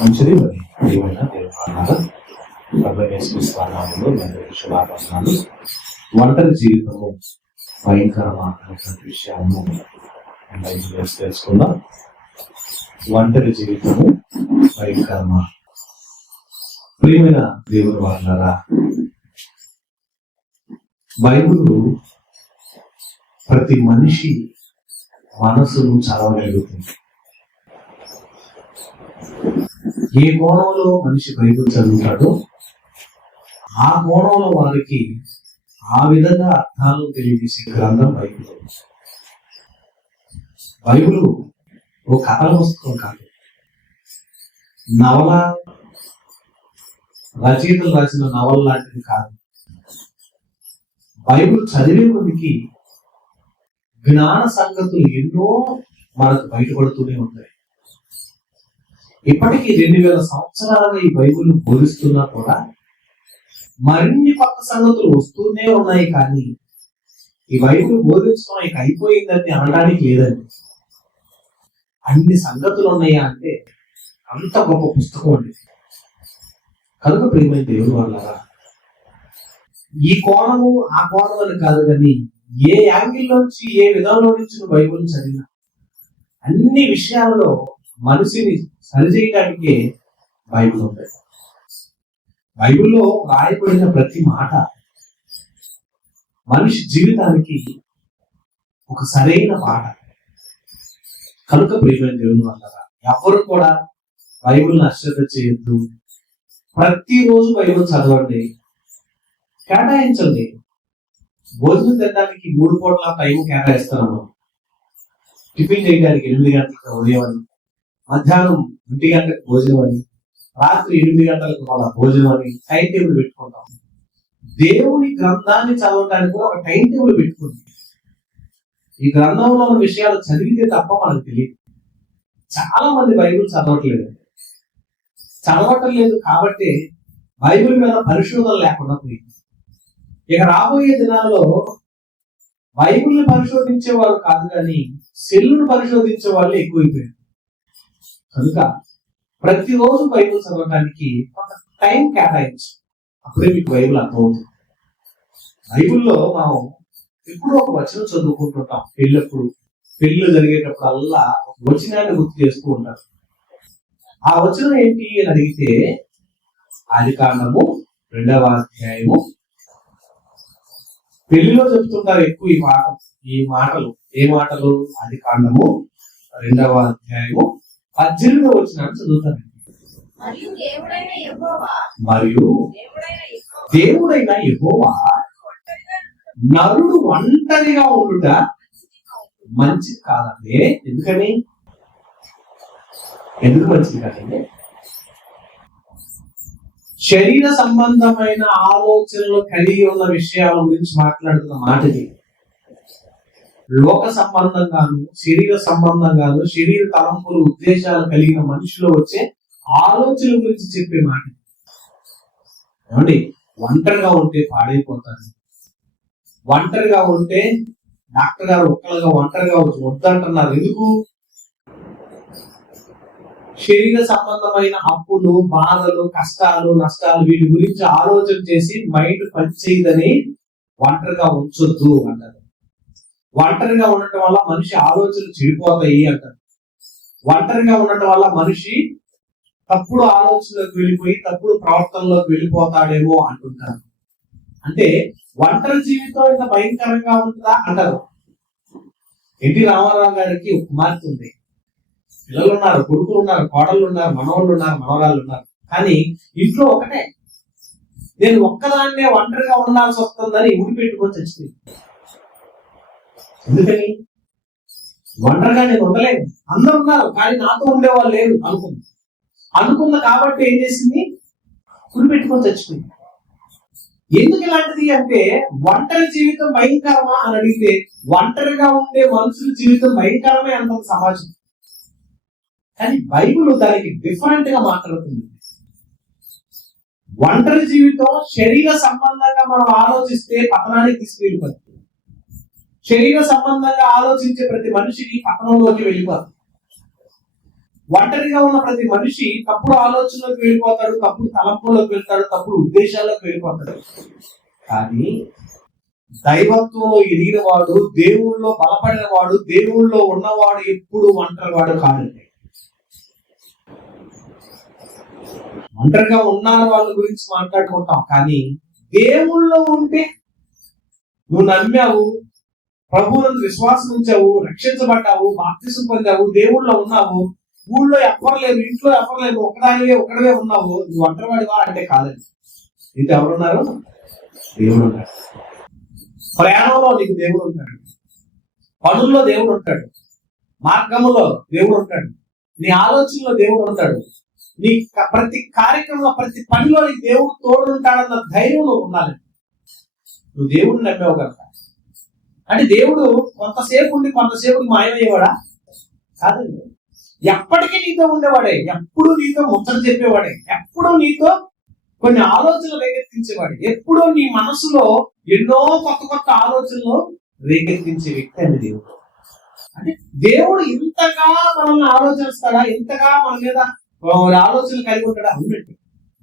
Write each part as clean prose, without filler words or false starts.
మంచిది. మరి ఏమైనా ప్రభుత్వాలు శుభాకాంక్షలు. ఒంటరి జీవితము భయంకరమా అనేటువంటి విషయాలను తెలుసుకుందాం. ఒంటరి జీవితము భయంకరమా. ప్రియమైన దేవుని వాళ్ళారా, బైబిల్ ప్రతి మనిషి మనసును చదవగలుగుతుంది. ఏ కోణంలో మనిషి బైబిల్ చదువుతాడో ఆ కోణంలో వారికి ఆ విధంగా అర్థాలు తెలియజేసే గ్రంథం బైబిల్. బైబిల్ ఓ కథల పుస్తకం కాదు, నవల రచయితలు రాసిన నవల లాంటిది కాదు. బైబిల్ చదివే కొద్దికి జ్ఞాన సంగతులు ఎన్నో మనకు బయటపడుతూనే ఉంటాయి. ఇప్పటికీ 2000 సంవత్సరాలుగా ఈ బైబిల్ బోధిస్తున్నా కూడా మరిన్ని కొత్త సంగతులు వస్తూనే ఉన్నాయి. కానీ ఈ బైబిల్ బోధించడం ఇక అయిపోయిందని అనడానికి లేదండి. అన్ని సంగతులు ఉన్నాయా అంటే అంత గొప్ప పుస్తకం అండి. కనుక ప్రియమైన దేవుని వాళ్ళారా, ఈ కోణము ఆ కోణం అని కాదు, కానీ ఏ యాంగిల్ నుంచి ఏ విధంలో నుంచి బైబిల్ చదివినా అన్ని విషయాలలో మనిషిని సరిచేయడానికే బైబిల్ ఉంది. బైబిల్లో రాయబడిన ప్రతి మాట మనిషి జీవితానికి ఒక సరైన పాట. కనుక ప్రియమైన దేవుని వాళ్ళారా, ఎవరు కూడా బైబిల్ని అశ్రద్ధ చేయొద్దు. ప్రతిరోజు బైబిల్ చదవండి, కేటాయించండి. భోజనం తినడానికి 3 పూటల టైం కేటాయిస్తున్నాము. టిఫిన్ చేయడానికి 8 గంటలకు ఉదయం అని, మధ్యాహ్నం 1 గంటలకు భోజనం అని, రాత్రి 8 గంటలకు మళ్ళా భోజనం అని టైం టేబుల్ పెట్టుకుంటాం. దేవుని గ్రంథాన్ని చదవడానికి కూడా ఒక టైం టేబుల్ పెట్టుకుంది. ఈ గ్రంథంలో ఉన్న విషయాలు చదివితే తప్ప మనకు తెలియదు. చాలా మంది బైబిల్ చదవటం లేదు కాబట్టి బైబిల్ మీద పరిశోధన లేకుండా పోయింది. ఇక రాబోయే దినాల్లో బైబిల్ని పరిశోధించేవారు కాదు, కానీ సెల్లును పరిశోధించే వాళ్ళు ఎక్కువైపోయారు. కనుక ప్రతిరోజు బైబిల్ చదవడానికి కొంత టైం కేటాయించు, అప్పుడే మీకు బైబిల్ అర్థమవుతుంది. బైబిల్లో మనం ఎప్పుడూ ఒక వచనం చదువుకుంటుంటాం. పెళ్ళి జరిగేటప్పుడల్లా ఒక వచనాన్ని గుర్తు చేస్తూ ఉంటారు. ఆ వచనం ఏంటి అని అడిగితే ఆదికాండము 2వ అధ్యాయము. పెళ్లిలో చెప్తుంటారు ఎక్కువ ఈ మాటలు. ఏ మాటలు? ఆదికాండము 2వ అధ్యాయము 18వ వచనాన్ని చదువుతారు. మరియు దేవుడైన యెహోవా నరుడు ఒంటరిగా ఉండుట మంచిది కాదండి. ఎందుకు మంచిది కాదండి? శరీర సంబంధమైన ఆలోచనలు కలిగి ఉన్న విషయాల గురించి మాట్లాడుతున్న మాటది. లోక సంబంధంగాను శరీర సంబంధంగాను శరీర తలంపులు ఉద్దేశాలు కలిగిన మనుషులు వచ్చే ఆలోచనల గురించి చెప్పే మాట. ఏమండి, ఒంటరిగా ఉంటే పాడైపోతారు. ఒంటరిగా ఉంటే డాక్టర్ గారు ఒక్కలుగా ఒంటరిగా వద్దంటున్నారు. ఎందుకు? శరీర సంబంధమైన అప్పులు, బాధలు, కష్టాలు, నష్టాలు వీటి గురించి ఆలోచన చేసి మైండ్ పనిచేయదని ఒంటరిగా ఉంచొద్దు అంటారు. ఒంటరిగా ఉండటం వల్ల మనిషి ఆలోచనలు చెడిపోతాయి అంటారు. ఒంటరిగా ఉండటం వల్ల మనిషి తప్పుడు ఆలోచనలోకి వెళ్ళిపోయి తప్పుడు ప్రవర్తనలోకి వెళ్ళిపోతాడేమో అంటుంటారు. అంటే ఒంటరి జీవితం ఇంత భయంకరంగా ఉంటుందా అంటారు. ఎన్టీ రామారావు గారికి ఒక కుమార్తె ఉంది, పిల్లలు ఉన్నారు, కొడుకులు ఉన్నారు, కోడళ్ళు ఉన్నారు, మనవాళ్ళు ఉన్నారు, మనవరాళ్ళు ఉన్నారు. కానీ ఇంట్లో ఒకటే, నేను ఒక్కదాన్నే ఒంటరిగా ఉండాల్సి వస్తుందని ఊరి పెట్టుకొని చచ్చిపోయింది. ఎందుకని? ఒంటరిగా నేను ఉండలేను, అందరూ ఉన్నారు కానీ నాతో ఉండేవాళ్ళు లేరు అనుకుంది కాబట్టి ఏం చేసింది? ఊరి పెట్టుకొని చచ్చిపోయింది. ఎందుకు ఇలాంటిది అంటే, ఒంటరి జీవితం భయంకరమా అని అడిగితే ఒంటరిగా ఉండే మనుషుల జీవితం భయంకరమే అంటారు సమాజం. కానీ బైబిల్ దానికి డిఫరెంట్ గా మాట్లాడుతుంది. ఒంటరి జీవితం శరీర సంబంధంగా మనం ఆలోచిస్తే పతనానికి తీసుకెళ్ళిపోతుంది. శరీర సంబంధంగా ఆలోచించే ప్రతి మనిషికి పతనంలోకి వెళ్ళిపోతుంది. ఒంటరిగా ఉన్న ప్రతి మనిషి తప్పుడు ఆలోచనలోకి వెళ్ళిపోతాడు, తప్పుడు తలంపుల్లోకి వెళ్తాడు, తప్పుడు ఉద్దేశాల్లోకి వెళ్ళిపోతాడు. కానీ దైవత్వంలో ఎదిగిన వాడు, దేవుళ్ళలో బలపడిన వాడు, దేవుళ్ళలో ఉన్నవాడు ఎప్పుడు ఒంటరి వాడు కాదండి. ఒంటరిగా ఉన్నారు వాళ్ళ గురించి మాట్లాడుకుంటాం, కానీ దేవుళ్ళలో ఉంటే నువ్వు నమ్మావు, ప్రభువునందు విశ్వాసం ఉంచావు, రక్షించబడ్డావు, బాప్తిసం పొందావు, దేవుళ్ళలో ఉన్నావు, ఊళ్ళో ఎవ్వరు లేరు, ఇంట్లో ఎవ్వరు లేరు, ఒక్కడవే ఉన్నావు, నువ్వు ఒంటరివాడివా అంటే కాదండి. ఇది ఎవరున్నారు? దేవుడు ఉన్నాడు. ప్రయాణంలో నీకు దేవుడు ఉంటాడు, పనుల్లో దేవుడు ఉంటాడు, మార్గములో దేవుడు ఉంటాడు, నీ ఆలోచనలో దేవుడు ఉంటాడు, నీ ప్రతి కార్యక్రమంలో ప్రతి పనిలో నీకు దేవుడు తోడు ఉంటాడన్న ధైర్యం నువ్వు ఉండాలి. నువ్వు దేవుడిని నమ్మావు కనుక. అంటే దేవుడు కొంతసేపు ఉండి కొంతసేపు మాయమయ్యేవాడా? కాదండి. ఎప్పటికీ నీతో ఉండేవాడే, ఎప్పుడూ నీతో ముచ్చట చెప్పేవాడే, ఎప్పుడూ నీతో కొన్ని ఆలోచనలు రేకెత్తించేవాడు, ఎప్పుడూ నీ మనసులో ఎన్నో కొత్త కొత్త ఆలోచనలు రేకెత్తించే వ్యక్తి అండి దేవుడు. అంటే దేవుడు ఇంతగా మనల్ని ఆలోచిస్తాడా, ఇంతగా మన మీద ఆలోచనలు కలిగి ఉంటాడా? అవునండి.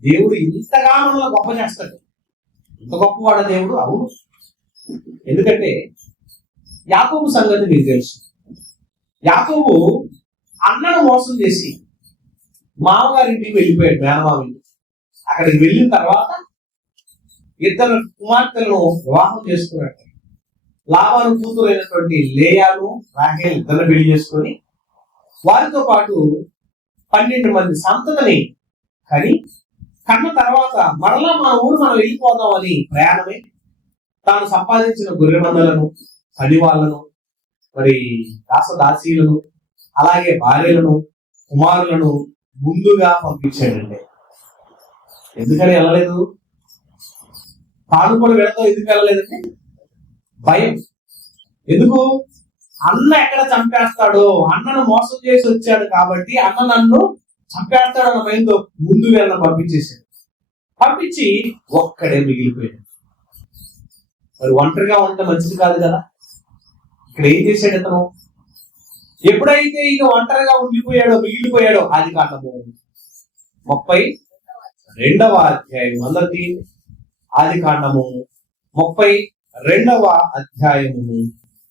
దేవుడు ఇంతగా మనల్ని గొప్ప చేస్తాడు. ఇంత గొప్పవాడ దేవుడు? అవును. ఎందుకంటే యాకోబు సంగతి మీకు తెలుసు. యాకోబు అన్నను మోసం చేసి మామగారింటికి వెళ్ళిపోయాడు, మేనమావింటి. అక్కడికి వెళ్ళిన తర్వాత ఇద్దరు కుమార్తెలను వివాహం చేసుకున్నాడు. లాబాను కూతురు అయినటువంటి లేయాను రాహేలు ఇద్దరు పెళ్లి చేసుకొని వారితో పాటు 12 మంది సంతతిని కన్న తర్వాత మరలా మన ఊరు మనం వెళ్ళిపోదామని ప్రయాణమై తాను సంపాదించిన గొర్రె మందలను, పనివాళ్లను, మరి దాసదాసీలను, అలాగే భార్యలను, కుమారులను ముందుగా పంపించాడండి. ఎందుకని వెళ్ళలేదు? తాను కూడా వెళతాం. ఎందుకు వెళ్ళలేదంటే భయం. ఎందుకు? అన్న ఎక్కడ చంపేస్తాడో, అన్నను మోసం చేసి వచ్చాడు కాబట్టి అన్న నన్ను చంపేస్తాడు అన్న భయంతో ముందు వెళ్ళని పంపించేశాడు. పంపించి ఒక్కడే మిగిలిపోయాడు. మరి ఒంటరిగా ఉండటం మంచిది కాదు కదా. ఇక్కడ ఏం చేశాడు అతను? ఎప్పుడైతే ఇక ఒంటరిగా మిగిలిపోయాడో ఆదికాండము 32వ అధ్యాయం, అందరికీ ఆదికాండము 32వ అధ్యాయము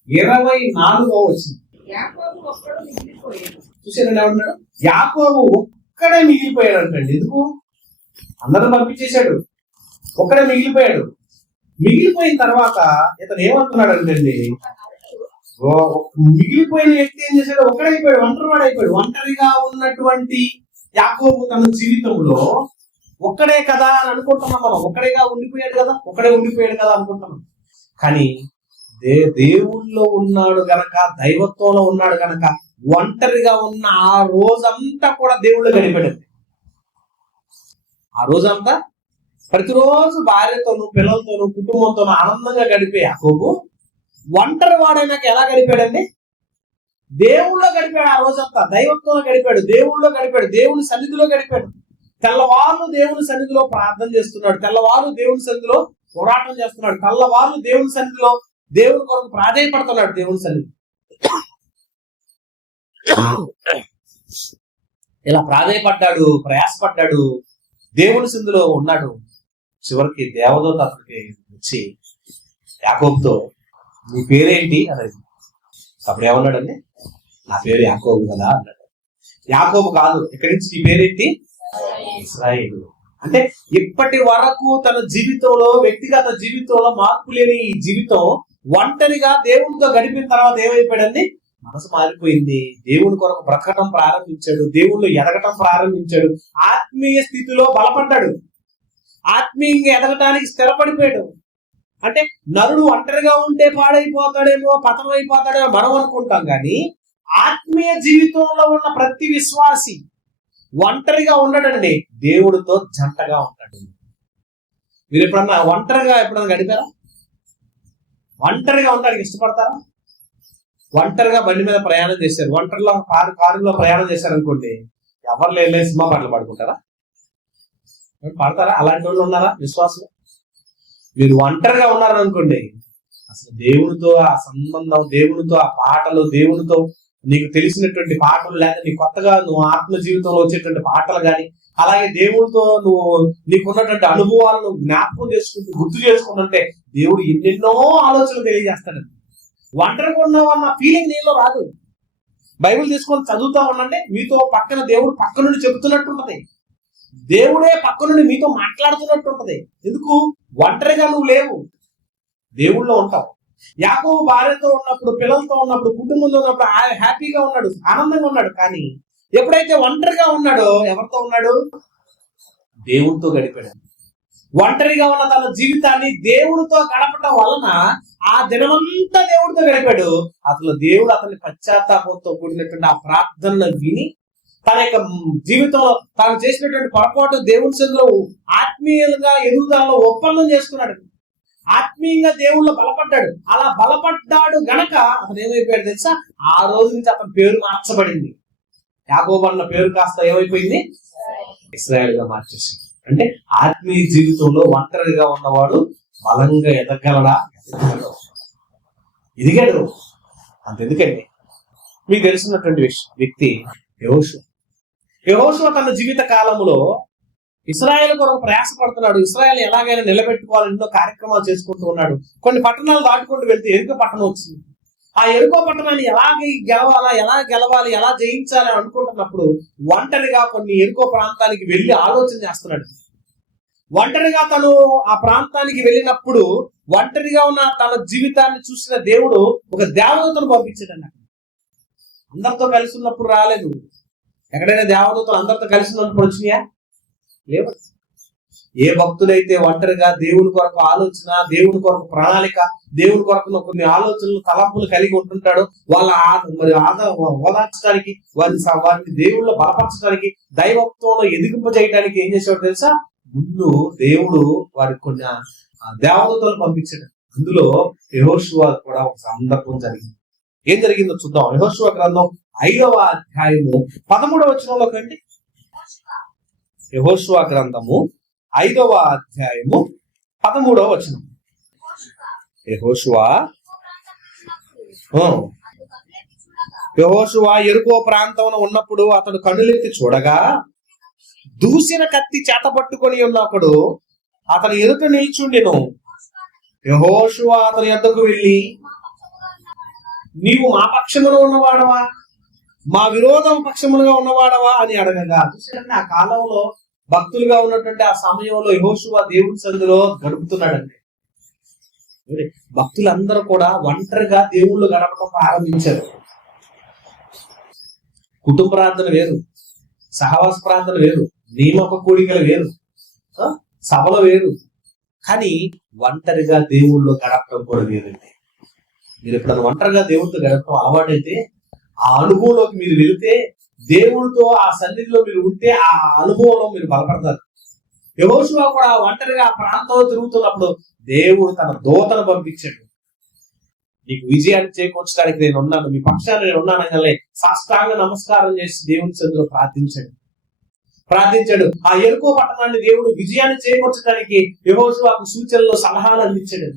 24వ వచనం. చూసారండి ఏమన్నాడు? యాకోబు ఒక్కడే మిగిలిపోయాడు అంటండి. ఎందుకు? అందరూ పంపించేశాడు, ఒక్కడే మిగిలిపోయాడు. మిగిలిపోయిన తర్వాత ఇతను ఏమంటున్నాడు అంటండి, మిగిలిపోయిన వ్యక్తి ఏం చేశాడు? ఒక్కడైపోయాడు, ఒంటరివాడైపోయాడు. ఒంటరిగా ఉన్నటువంటి యాకోబు తన జీవితంలో ఒక్కడే కదా అని అనుకుంటున్నాం మనం. ఒక్కడే ఉండిపోయాడు కదా అనుకుంటున్నాం. కానీ దేవుళ్ళో ఉన్నాడు గనక, దైవత్వంలో ఉన్నాడు గనక ఒంటరిగా ఉన్న ఆ రోజంతా కూడా దేవుళ్ళు గడిపాడు. ఆ రోజంతా ప్రతిరోజు భార్యతోనూ, పిల్లలతోనూ, కుటుంబంతోనూ ఆనందంగా గడిపే యాకోబు ఒంటరి వాడైనాక ఎలా గడిపాడండి? దేవుళ్ళో గడిపాడు. ఆ రోజంతా దైవత్వంలో గడిపాడు, దేవుళ్ళో గడిపాడు, దేవుని సన్నిధిలో గడిపాడు. తెల్లవారు దేవుని సన్నిధిలో ప్రార్థన చేస్తున్నాడు, తెల్లవారు దేవుని సన్నిధిలో పోరాటం చేస్తున్నాడు, తెల్లవారు దేవుని సన్నిధిలో దేవుని కొరకు ప్రాధేయపడుతున్నాడు. దేవుని సన్నిధి ఇలా ప్రాధేయపడ్డాడు, ప్రయాసపడ్డాడు, దేవుని సన్నిధిలో ఉన్నాడు. చివరికి దేవదూత అతనికి వచ్చి యాకోబుతో నీ పేరేంటి అనేది. అప్పుడు ఏమన్నాడండి? నా పేరు యాకోబు కదా అన్నాడు. యాకోబు కాదు, ఇక్కడి నుంచి నీ పేరేంటి? ఇశ్రాయేలు. అంటే ఇప్పటి వరకు తన జీవితంలో, వ్యక్తిగత జీవితంలో మార్పు లేని ఈ జీవితం ఒంటరిగా దేవునితో గడిపిన తర్వాత ఏమైపోయాడండి? మనసు మారిపోయింది. దేవుని కొరకు బ్రతకటం ప్రారంభించాడు, దేవుళ్ళు ఎదగటం ప్రారంభించాడు, ఆత్మీయ స్థితిలో బలపడ్డాడు, ఆత్మీయంగా ఎదగటానికి స్థిరపడిపోయాడు. అంటే నరుడు ఒంటరిగా ఉంటే పాడైపోతాడేమో, పతనం అయిపోతాడేమో మనం అనుకుంటాం. కానీ ఆత్మీయ జీవితంలో ఉన్న ప్రతి విశ్వాసి ఒంటరిగా ఉండడండి, దేవుడితో జంటగా ఉంటాడు. మీరు ఎప్పుడన్నా ఎప్పుడన్నా గడిపారా? ఒంటరిగా ఉండడానికి ఇష్టపడతారా? ఒంటరిగా బండి మీద ప్రయాణం చేశారు, ఒంటరిలో కారులో ప్రయాణం చేశారు అనుకోండి, ఎవరు లేని సినిమా పాటలు పాడుకుంటారా? పాడతారా? అలాంటి వాళ్ళు ఉన్నారా విశ్వాసం? మీరు ఒంటరిగా ఉన్నారనుకోండి, అసలు దేవునితో ఆ సంబంధం, దేవునితో ఆ పాటలు, దేవునితో నీకు తెలిసినటువంటి పాటలు, లేదా నీ కొత్తగా నువ్వు ఆత్మ జీవితంలో వచ్చేటువంటి పాటలు కానీ, అలాగే దేవుడితో నువ్వు నీకున్నటువంటి అనుభవాలను జ్ఞాపకం చేసుకుంటూ గుర్తు చేసుకుంటుంటే దేవుడు ఎన్నెన్నో ఆలోచనలు తెలియజేస్తాడండి. ఒంటరిగా ఉన్నావన్న ఫీలింగ్ నీలో రాదు. బైబిల్ తీసుకొని చదువుతా ఉండండి, మీతో పక్కన దేవుడు పక్క నుండి చెబుతున్నట్టు ఉంటది. దేవుడే పక్క నుండి మీతో మాట్లాడుతున్నట్టు ఉంటది. ఎందుకు? ఒంటరిగా నువ్వు లేవు, దేవుళ్ళో ఉంటావు. యాకోబు భార్యతో ఉన్నప్పుడు, పిల్లలతో ఉన్నప్పుడు, కుటుంబంలో ఉన్నప్పుడు హ్యాపీగా ఉన్నాడు, ఆనందంగా ఉన్నాడు. కానీ ఎప్పుడైతే ఒంటరిగా ఉన్నాడో ఎవరితో ఉన్నాడు? దేవుడితో గడిపాడు. ఒంటరిగా ఉన్న తన జీవితాన్ని దేవుడితో గడపటం వలన ఆ దినమంతా దేవుడితో గడిపాడు. అసలు దేవుడు అతని పశ్చాత్తాపంతో కూడినటువంటి ఆ ప్రార్థనలు విని తన యొక్క జీవితంలో తాను చేసినటువంటి పొరపాటు దేవుడి సందులో ఆత్మీయంగా ఎదుగుదలలో ఒప్పందం చేసుకున్నాడు. ఆత్మీయంగా దేవుళ్ళు బలపడ్డాడు. అలా బలపడ్డాడు గనక అతను ఏమైపోయాడు తెలుసా? ఆ రోజు నుంచి అతని పేరు మార్చబడింది. యాకోబు అన్న పేరు కాస్త ఏమైపోయింది? ఇశ్రాయేల్ గా మార్చేసింది. అంటే ఆత్మీయ జీవితంలో ఒంటరిగా ఉన్నవాడు బలంగా ఎదగలడా? ఎదిగాడు. అంతెందుకండి, మీకు తెలిసినటువంటి వ్యక్తి యెహోషువ. యెహోషువ తన జీవిత కాలంలో ఇశ్రాయేల్ కొరకు ప్రయాసపడుతున్నాడు. ఇశ్రాయేల్ ఎలాగైనా నిలబెట్టుకోవాలని ఎన్నో కార్యక్రమాలు చేసుకుంటూ ఉన్నాడు. కొన్ని పట్టణాలు దాటుకుంటూ వెళ్తే ఎరుకో పట్టణం వచ్చింది. ఆ ఎరుకో పట్టణాన్ని ఎలా గెలవాలి, ఎలా జయించాలి అని అనుకుంటున్నప్పుడు ఒంటరిగా కొన్ని ఎరుకో ప్రాంతానికి వెళ్ళి ఆలోచన చేస్తున్నాడు. ఒంటరిగా తను ఆ ప్రాంతానికి వెళ్ళినప్పుడు ఒంటరిగా ఉన్న తన జీవితాన్ని చూసిన దేవుడు ఒక దేవదూతను పంపించాడు. అందరితో కలిసి ఉన్నప్పుడు రాలేదు. ఎక్కడైనా దేవదూతలు అందరితో కలిసి ఉన్నప్పుడు వచ్చినాయా? లేవు. ఏ భక్తులైతే ఒంటరిగా దేవుని కొరకు ఆలోచన, దేవుని కొరకు ప్రణాళిక, దేవుని కొరకు కొన్ని ఆలోచనలు, తలంపులు కలిగి ఉంటుంటాడో వాళ్ళ ఓదార్చడానికి, వారిని దేవుళ్ళు బలపరచడానికి, దైవత్వంలో ఎదిగింపజేయడానికి ఏం చేసేవాడు తెలుసా? ముందు దేవుడు వారికి కొన్ని దేవదూతలు పంపించాడు. అందులో యెహోషువ కూడా ఒక సందర్భం జరిగింది. ఏం జరిగిందో చూద్దాం. యెహోషువ గ్రంథం 5వ అధ్యాయము 13వ వచనంలో కండి. యెహోషువ గ్రంథము 5వ అధ్యాయము 13వ వచనం. యెహోషువ యెరికో ప్రాంతంలో ఉన్నప్పుడు అతడు కన్నులెత్తి చూడగా దూసిన కత్తి చేత పట్టుకొని ఉన్నప్పుడు అతని ఎదుట నిల్చుండెను. యెహోషువ అతని యొద్దకు వెళ్ళి, నీవు మా పక్షమున ఉన్నవాడవా, మా విరోధం పక్షములుగా ఉన్నవాడవా అని అడగగా, చూసారండి, ఆ కాలంలో భక్తులుగా ఉన్నటువంటి ఆ సమయంలో యెహోషువ దేవుని సన్నిధిలో గడుపుతున్నాడండి. భక్తులందరూ కూడా ఒంటరిగా దేవుళ్ళు గడపడం ప్రారంభించారు. కుటుంబ ప్రార్థన వేరు, సహవాస ప్రార్థన వేరు, నియమక కూడికలు వేరు, సభలు వేరు. కానీ ఒంటరిగా దేవుళ్ళు గడపడం కూడా వేరండి. మీరు ఎప్పుడైనా ఒంటరిగా దేవుడితో గడపడం అలవాటైతే, ఆ అనుభవంలోకి మీరు వెళితే, దేవుడితో ఆ సన్నిధిలో మీరు ఉంటే ఆ అనుభవంలో మీరు బలపడతారు. యెహోషువ కూడా ఒంటరిగా ఆ ప్రాంతంలో తిరుగుతున్నప్పుడు దేవుడు తన దూతను పంపించాడు. నీకు విజయాన్ని చేకూర్చడానికి నేను ఉన్నాను, మీ పక్షాన్ని నేను ఉన్నానని సాష్టాంగ నమస్కారం చేసి దేవుని సన్నిధిలో ప్రార్థించాడు. ఆ యెరికో పట్టణాన్ని దేవుడు విజయాన్ని చేకూర్చడానికి యెహోషువకు సూచనలు, సలహాలు అందించాడు.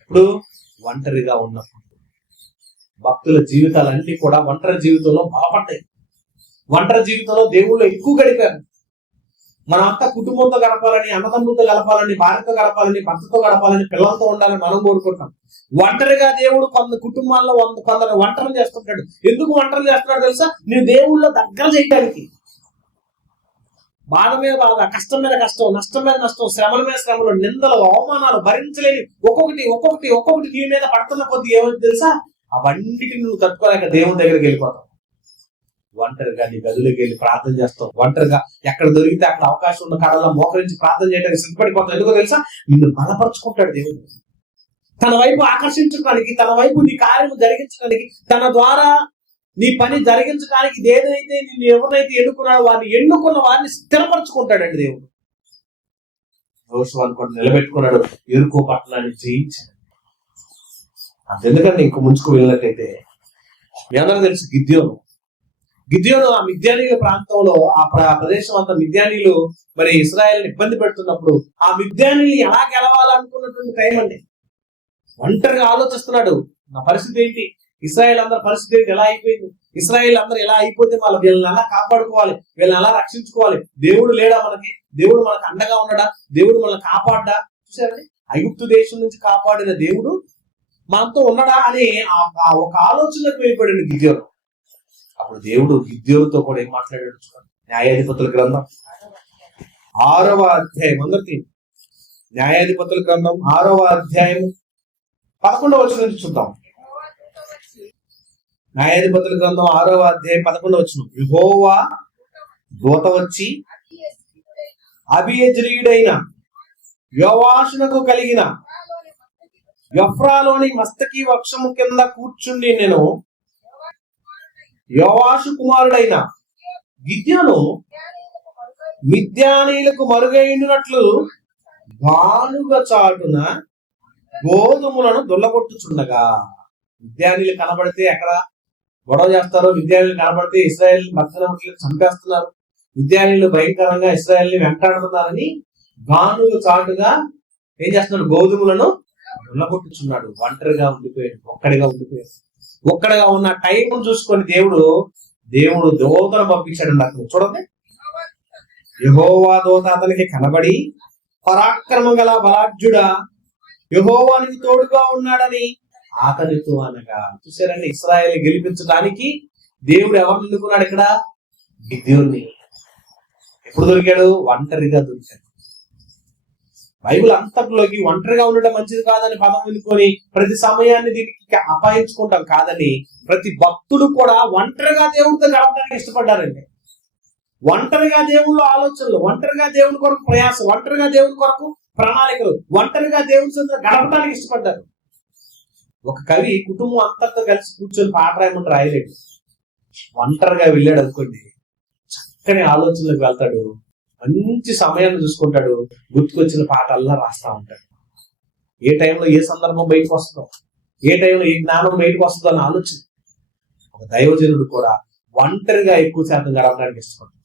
ఇప్పుడు ఒంటరిగా ఉన్నప్పుడు భక్తుల జీవితాలన్నీ కూడా ఒంటరి జీవితంలో బలపడ్డాయి. ఒంటరి జీవితంలో దేవుళ్ళు ఎక్కువ గడిపారు. మనమంతా కుటుంబంతో గడపాలని, అన్నదమ్ములతో గడపాలని, భార్యతో గడపాలని, భర్తతో గడపాలని, పిల్లలతో ఉండాలని మనం కోరుకుంటాం. ఒంటరిగా దేవుడు కొంత కుటుంబాల్లో కొందరు ఒంటరి చేస్తుంటాడు. ఎందుకు ఒంటరి చేస్తున్నాడు తెలుసా? నేను దేవుళ్ళో దగ్గర చేయడానికి. బాధ మీద బాధ, కష్టం మీద కష్టం, నష్టం మీద నష్టం, శ్రమల మీద శ్రమలు, నిందలు, అవమానాలు భరించలేని ఒక్కొక్కటి నీ మీద పడుతున్న కొద్ది ఏమైంది తెలుసా? అవన్నిటిని నువ్వు తట్టుకోలేక దేవుని దగ్గరికి వెళ్ళిపోతావు. ఒంటరిగా నీ గదిలోకి వెళ్ళి ప్రార్థన చేస్తావు. ఒంటరిగా ఎక్కడ దొరికితే అక్కడ అవకాశం ఉన్న కాలంలో మోకరించి ప్రార్థన చేయడానికి సిద్ధపడిపోతావు. ఎందుకో తెలుసా? నిన్ను బలపరుచుకుంటాడు దేవుడు. తన వైపు ఆకర్షించడానికి, తన వైపు నీ కార్యము జరిగించడానికి, తన ద్వారా నీ పని జరిగించడానికి ఏదైతే నిన్ను ఎవరైతే ఎన్నుకున్నాడో ఎన్నుకున్న వారిని స్థిరపరచుకుంటాడండి దేవుడు. యెహోషువను కూడా నిలబెట్టుకున్నాడు, యెరికో పట్టణాన్ని జయించాడు. అంతెందుకంటే ఇంక ముంచుకు వెళ్ళినట్టయితే మీ అందరూ తెలుసు గిద్యోను ఆ మిద్యానీయుల ప్రాంతంలో, ఆ ప్రదేశం అంతా మిద్యానీయులు మరి ఇశ్రాయేల్ని ఇబ్బంది పెడుతున్నప్పుడు ఆ మిద్యానీయులు ఎలా గెలవాలనుకున్నటువంటి టైం అండి. ఒంటరిగా ఆలోచిస్తున్నాడు, నా పరిస్థితి ఏంటి, ఇశ్రాయేల్ అందరి పరిస్థితి ఏంటి, ఎలా అయిపోయింది? ఇశ్రాయేల్ అందరూ ఎలా అయిపోతే వీళ్ళని ఎలా కాపాడుకోవాలి, వీళ్ళని ఎలా రక్షించుకోవాలి? దేవుడు లేడా మనకి? దేవుడు మనకు అండగా ఉన్నాడా? దేవుడు మనల్ని కాపాడ్డా? చూసారండి, ఐగుప్తు దేశం నుంచి కాపాడిన దేవుడు మనతో ఉన్నాడా అని ఒక ఆలోచనకు వెళ్ళిపోయాడు గిద్యోను. అప్పుడు దేవుడు గిద్యోనుతో కూడా ఏం మాట్లాడాడు చూడండి. న్యాయాధిపతుల గ్రంథం 6వ అధ్యాయం, అందరికి న్యాయాధిపతుల గ్రంథం 6వ అధ్యాయం 11వ వచనం నుంచి చూద్దాం. న్యాయాధిపతుల గ్రంథం 6వ అధ్యాయం 11వ వచనం. యెహోవా దూత వచ్చి అబీయెజ్రీయుడైన యోవాషునకు కలిగిన యొఫ్రాలోని మస్తకి వృక్షము కింద కూర్చుండి నేను యోవాషు కుమారుడైన గిద్యోను మిద్యానీయులకు మరుగైనట్లు గానుగ చాటున గోధుమలను దొల్లగొట్టుచుండగా. మిద్యానీయులు కనబడితే ఎక్కడ గొడవ చేస్తారో, మిద్యానీయులు కనబడితే ఇశ్రాయేల్ మధ్యలో చంపేస్తున్నారు, మిద్యానీయులు భయంకరంగా ఇశ్రాయేల్ని వెంటాడుతున్నారని గానుగ చాటుగా ఏం చేస్తున్నాడు? గోధుమలను దొల్లగొట్టుచున్నాడు. ఒంటరిగా ఉండిపోయాడు, ఒక్కడిగా ఉన్న టైం చూసుకొని దేవుడు దూతను పంపించాడు. నాకు చూడండి, యెహోవా దూత అతనికి కనబడి పరాక్రమం గల బలాఢ్యుడా, యెహోవానికి తోడుగా ఉన్నాడని అతనితో అనగా. చూసారండి, ఇశ్రాయేల్ గెలిపించడానికి దేవుడు ఎవరిని ఎన్నుకున్నాడు? ఇక్కడ గిద్యోన్ని. ఎప్పుడు దొరికాడు? ఒంటరిగా దొరికాడు. బైబిల్ అంతట్లోకి ఒంటరిగా ఉండటం మంచిది కాదని పదం ఎన్నుకొని ప్రతి సమయాన్ని దీనికి అపాయించుకుంటాం కాదని, ప్రతి భక్తుడు కూడా ఒంటరిగా దేవుడితో గడపడానికి ఇష్టపడ్డారండి. ఒంటరిగా దేవుళ్ళ ఆలోచనలు, ఒంటరిగా దేవుని కొరకు ప్రయాసం, ఒంటరిగా దేవుని కొరకు ప్రణాళికలు, ఒంటరిగా దేవుని సొంత గడపడానికి ఇష్టపడ్డారు. ఒక కవి కుటుంబం అంతటితో కలిసి కూర్చొని పాట రాయమంటే రాయలేడు. ఒంటరిగా వెళ్ళాడు అనుకోండి, చక్కని ఆలోచనలకు వెళ్తాడు, మంచి సమయాన్ని చూసుకుంటాడు, గుర్తుకొచ్చిన పాటల్లా రాస్తా ఉంటాడు. ఏ టైంలో ఏ సందర్భం బయటకు వస్తుందో, ఏ టైంలో ఏ జ్ఞానం బయటకు వస్తుందో అని ఆలోచన. ఒక దైవజనుడు కూడా ఒంటరిగా ఎక్కువ శాతం గడపడానికి ఇష్టపడతాడు.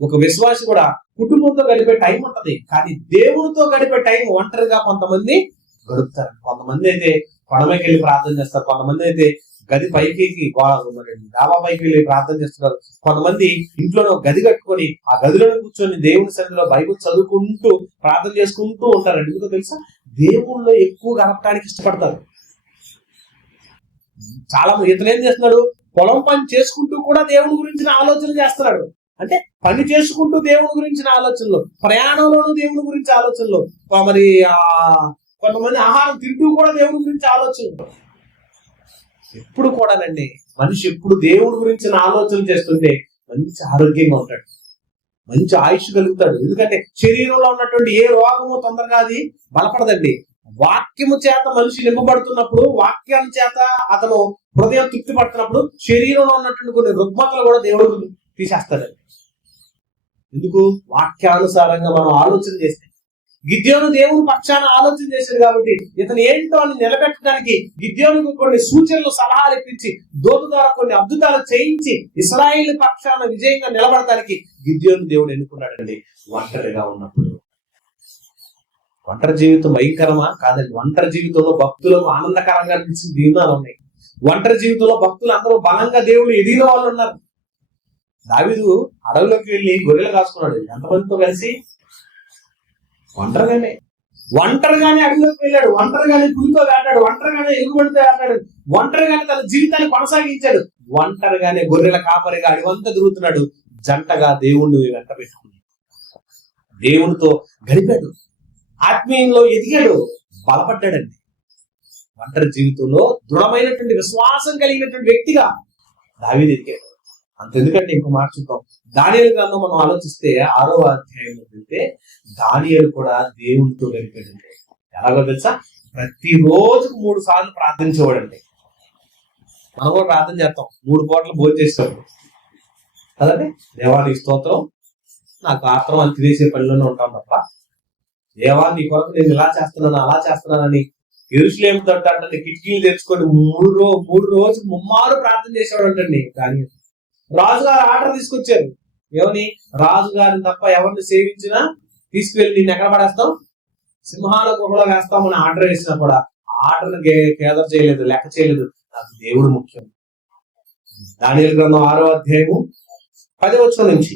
ఒక విశ్వాసి కూడా కుటుంబంతో గడిపే టైం ఉంటది, కానీ దేవుడితో గడిపే టైం ఒంటరిగా కొంతమంది గడుపుతారు. కొంతమంది అయితే కొండపైకి వెళ్ళి ప్రార్థన చేస్తారు, కొంతమంది అయితే గది పైకి డాబా పైకి వెళ్ళి ప్రార్థన చేస్తున్నారు, కొంతమంది ఇంట్లోనే గది కట్టుకొని ఆ గదిలో కూర్చొని దేవుని సన్నిధిలో బైబిల్ చదువుకుంటూ ప్రార్థన చేసుకుంటూ ఉంటారు. ఎందుకో తెలుసా? దేవుళ్ళలో ఎక్కువ గడపడానికి ఇష్టపడతారు. చాలా మంది ఇతను ఏం చేస్తున్నాడు? పొలం పని చేసుకుంటూ కూడా దేవుని గురించిన ఆలోచన చేస్తున్నాడు. అంటే పని చేసుకుంటూ దేవుని గురించిన ఆలోచనలు, ప్రయాణంలోనూ దేవుని గురించి ఆలోచనలు, మరి కొంతమంది ఆహారం తింటూ కూడా దేవుని గురించి ఆలోచనలు. ఎప్పుడు కూడానండి మనిషి ఎప్పుడు దేవుడి గురించిన ఆలోచన చేస్తుంటే మంచి ఆరోగ్యంగా ఉంటాడు, మంచి ఆయుష్ కలుగుతాడు. ఎందుకంటే శరీరంలో ఉన్నటువంటి ఏ రోగము తొందరగా అది బలపడదండి. వాక్యము చేత మనిషి నింపబడుతున్నప్పుడు, వాక్యం చేత అతను హృదయం తృప్తి పడుతున్నప్పుడు శరీరంలో ఉన్నటువంటి కొన్ని రుగ్మతలు కూడా దేవుడు తీసేస్తాడండి. ఎందుకు? వాక్యానుసారంగా మనం ఆలోచన చేస్తే. గిద్యోను దేవుని పక్షాన ఆలోచన చేశాడు కాబట్టి ఇతను ఏంటో అని నిలబెట్టడానికి గిద్యోనుకు కొన్ని సూచనలు, సలహాలు ఇప్పించి దూత ద్వారా కొన్ని అద్భుతాలు చేయించి ఇశ్రాయేలు పక్షాన విజయంగా నిలబడటానికి గిద్యోను దేవుడు ఎన్నుకున్నాడండి. ఒంటరిగా ఉన్నప్పుడు. ఒంటరి జీవితం భయంకరమా? కాదండి. ఒంటరి జీవితంలో భక్తులకు ఆనందకరంగా అనిపించిన దీనాలు ఉన్నాయి. ఒంటరి జీవితంలో భక్తులు అందరూ బలంగా దేవుడు ఎదిగిన వాళ్ళు ఉన్నారు. దావీదు అడవిలోకి వెళ్ళి గొర్రెలు కాసుకున్నాడు. ఎంతమందితో కలిసి? ఒంటరిగానే అడవిలోకి వెళ్ళాడు, ఒంటరిగానే పులితో వేటాడు, ఒంటరిగానే ఎలుగుబడితో వేటాడు, ఒంటరిగానే తన జీవితాన్ని కొనసాగించాడు, ఒంటరిగానే గొర్రెల కాపరిగా అడివంతా తిరుగుతున్నాడు. జంటగా దేవుణ్ణి వెంట పెట్టుకుని దేవునితో గడిపాడు, ఆత్మీయంలో ఎదిగాడు, బలపడ్డాడండి. ఒంటరి జీవితంలో దృఢమైనటువంటి విశ్వాసం కలిగినటువంటి వ్యక్తిగా దావీదు ఎదిగాడు. అంతెందుకంటే ఇంకో మాట చూద్దాం. దానియేలు గ్రంథం మనం ఆలోచిస్తే 6వ అధ్యాయంలో వెళ్తే దానియేలు కూడా దేవునితో గడిపాడండి. ఎలాగో తెలుసా? ప్రతిరోజుకు 3 సార్లు ప్రార్థించేవాడండి. మనం కూడా ప్రార్థన చేస్తాం, 3 పూటలు భోజనం చేస్తాం కదండి. దేవానికి స్తోత్రం, నాకు ఆత్రం అని తినేసే పనిలోనే ఉంటాం తప్ప, దేవా నీ కొరకు నేను ఇలా చేస్తున్నాను అలా చేస్తున్నానని యెరూషలేము తట్టు అంటే కిటికీలు తెచ్చుకొని 3 రోజులు ముమ్మారు ప్రార్థన చేసేవాడు అంటండి. దాని రాజుగారు ఆర్డర్ తీసుకొచ్చారు. ఏమని? రాజుగారిని తప్ప ఎవరిని సేవించినా తీసుకువెళ్ళి నిన్ను ఎక్కడ పడేస్తాం? సింహాల గుహలో వేస్తామని ఆర్డర్ వేసినా కూడా ఆర్డర్ కేదర్ చేయలేదు, లెక్క చేయలేదు. నాకు దేవుడు ముఖ్యం. దానియేలు గ్రంథం 6వ అధ్యాయము 10వ వచనం నుంచి.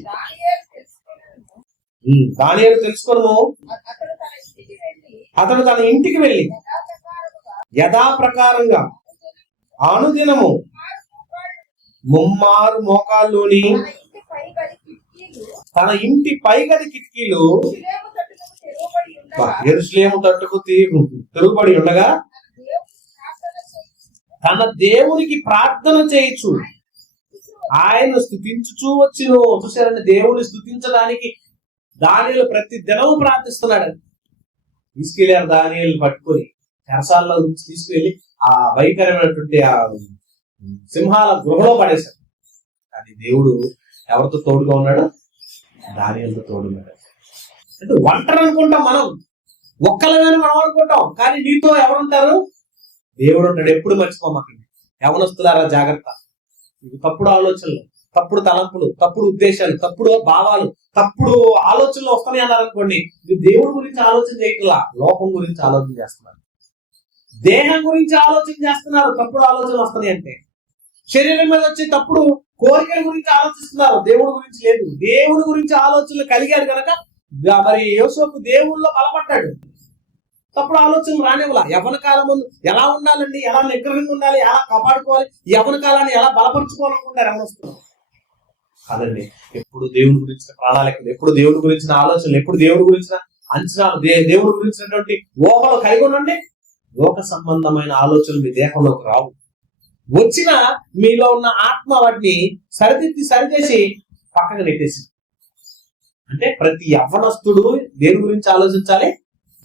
దానియేలు తెలుసుకోను, అతడు తన ఇంటికి వెళ్ళి యథాప్రకారంగా అనుదినము ముమ్మారు మోకాల్లోని తన ఇంటి పైగది కిటికీలు యెరూషలేము తట్టుకు తిరుగుబడి ఉండగా తన దేవునికి ప్రార్థన చేయొచ్చు, ఆయన స్తుతించుచూ వచ్చిన. చూసారండి, దేవుని స్తుతించడానికి దానియేలు ప్రతి దినము ప్రార్థిస్తున్నాడు. తీసుకెళ్లారు దానియేలు పట్టుకొని చెరసాల్లో తీసుకువెళ్ళి ఆ భయంకరమైనటువంటి ఆ సింహాల గృహలో పడేశారు. కానీ దేవుడు ఎవరితో తోడుగా ఉన్నాడు? దానియేలుతో తోడున్నాడు. అంటే ఒంటరి అనుకుంటాం మనం, ఒక్కలమని మనం అనుకుంటాం, కానీ నీతో ఎవరుంటారు? దేవుడు ఉంటాడు. ఎప్పుడు మర్చిపోమాకండి. యవనస్తులారా జాగ్రత్త. తప్పుడు ఆలోచనలు, తప్పుడు తలంపులు, తప్పుడు ఉద్దేశాలు, తప్పుడు భావాలు, తప్పుడు ఆలోచనలు వస్తాయి అన్నారనుకోండి, మీరు దేవుడి గురించి ఆలోచన చేయట్లా, లోకం గురించి ఆలోచన చేస్తున్నారు, దేహం గురించి ఆలోచన చేస్తున్నారు. తప్పుడు ఆలోచనలు వస్తున్నాయి అంటే శరీరం మీద వచ్చే తప్పుడు కోరికల గురించి ఆలోచిస్తున్నారు, దేవుడి గురించి లేదు. దేవుడి గురించి ఆలోచనలు కలిగాడు కనుక మరి యోసేపు దేవుళ్ళలో బలపడ్డాడు. తప్పుడు ఆలోచనలు రానివ్వాల. యవ్వన కాలం ముందు ఎలా ఉండాలండి, ఎలా నిగ్రహంగా ఉండాలి, ఎలా కాపాడుకోవాలి, యవ్వన కాలాన్ని ఎలా బలపరుచుకోవాలనుకుంటారు యవనస్తులు. కాదండి, ఎప్పుడు దేవుడి గురించిన ప్రణాళికలు, ఎప్పుడు దేవుడి గురించిన ఆలోచనలు, ఎప్పుడు దేవుడి గురించిన అంచనాలు, దేవుడి గురించినటువంటి ఊహలు కలిగి ఉండండి. లోక సంబంధమైన ఆలోచనలు మీ దేహంలోకి రావు. వచ్చిన మీలో ఉన్న ఆత్మ వాటిని సరిచేసి పక్కకు నెట్టేసి. అంటే ప్రతి యవ్వనస్తుడు దేని గురించి ఆలోచించాలి?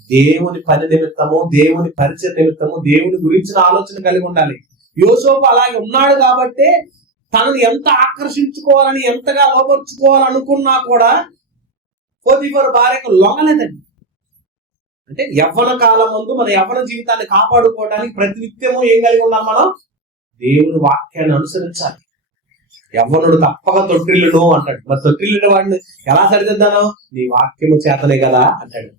దేవుని పని నిమిత్తము, దేవుని పరిచయ నిమిత్తము, దేవుని గురించిన ఆలోచన కలిగి ఉండాలి. యోసేపు అలాగే ఉన్నాడు కాబట్టి తనను ఎంత ఆకర్షించుకోవాలని, ఎంతగా లోపరుచుకోవాలనుకున్నా కూడా పోతీఫరు భార్యకు లొంగలేదండి. అంటే యవ్వన కాలం ముందు మన యవ్వన జీవితాన్ని కాపాడుకోవడానికి ప్రతి నిత్యము ఏం కలిగి ఉన్నాం? మనం దేవుని వాక్యాన్ని అనుసరించాలి. యవ్వనుడు తప్పక తొట్టిల్లును అంటాడు. మరి తొట్టిల్లిన వాడిని ఎలా సరిదిద్దాను? నీ వాక్యము చేతనే కదా అంటాడు.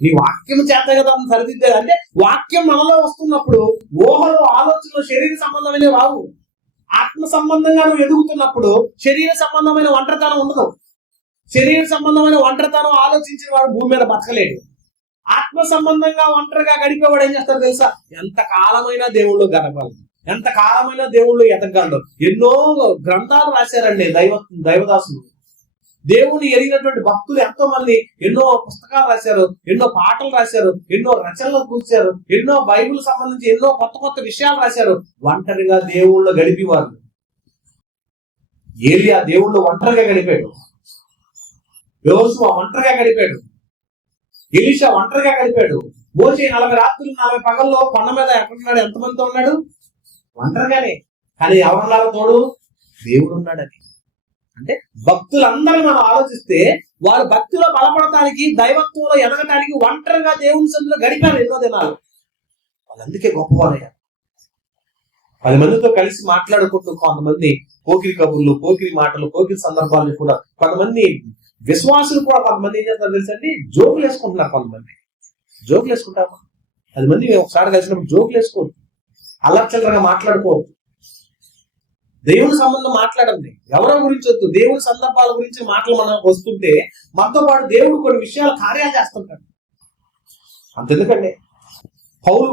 నీ వాక్యము చేత కదా సరిదిద్దాడు. అంటే వాక్యం మనలో వస్తున్నప్పుడు ఊహలు, ఆలోచనలు శరీర సంబంధమైన రావు. ఆత్మ సంబంధంగా నువ్వు ఎదుగుతున్నప్పుడు శరీర సంబంధమైన ఒంటరితనం ఉండదు. శరీర సంబంధమైన ఒంటరితనం ఆలోచించిన వాడు భూమి మీద బతకలేడు. ఆత్మ సంబంధంగా ఒంటరిగా గడిపేవాడు ఏం చేస్తాడు తెలుసా? ఎంత కాలమైనా దేవుళ్ళు గడపాలి, ఎంత కాలమైనా దేవుళ్ళు ఎదగలడు. ఎన్నో గ్రంథాలు రాశారండి దైవదాసులు. దేవుని ఎరిగినటువంటి భక్తులు ఎంతో మంది ఎన్నో పుస్తకాలు రాశారు, ఎన్నో పాటలు రాశారు, ఎన్నో రచనలు కూర్చారు, ఎన్నో బైబిల్ సంబంధించి ఎన్నో కొత్త కొత్త విషయాలు రాశారు. ఒంటరిగా దేవుళ్ళు గడిపేవారు. ఏలియా దేవుళ్ళు ఒంటరిగా గడిపాడు. యోసువ ఒంటరిగా గడిపాడు. ఎలీషా ఒంటరిగా గడిపాడు. మోషే 40 రాత్రులు 40 పగల్లో కొండ మీద ఎక్కడున్నాడు? ఎంతమందితో ఉన్నాడు? ఒంటరిగానే. కానీ ఎవరున్నారు తోడు? దేవుడు ఉన్నాడని. అంటే భక్తులందరూ మనం ఆలోచిస్తే వారు భక్తిలో బలపడటానికి, దైవత్వంలో ఎదగటానికి ఒంటరిగా దేవుని సన్నిధిలో గడిపారు ఎన్నో దినాలు. వాళ్ళందుకే గొప్పవారయ్యారు. 10 మందితో కలిసి మాట్లాడుకుంటూ కొంతమంది పోకిరి కబుర్లు, పోకిరి మాటలు, పోకిరి సందర్భాలను కూడా కొంతమంది విశ్వాసులు కూడా కొంతమంది ఏం చేస్తారు తెలుసండి? జోకులు వేసుకుంటున్నారు. కొంతమంది జోకులు వేసుకుంటారు. 10 మంది ఒకసారి కలిసినప్పుడు జోకులు వేసుకోవద్దు, అల్లర్చల్లరగా మాట్లాడుకోవద్దు, దేవుని సంబంధం మాట్లాడండి, ఎవరో గురించి వద్దు. దేవుని సందర్భాల గురించి మాటలు మనకు వస్తుంటే మనతో పాటు దేవుడు కొన్ని విషయాలు కార్యాలు చేస్తుంటాడు. అంతెందుకండి, పౌలు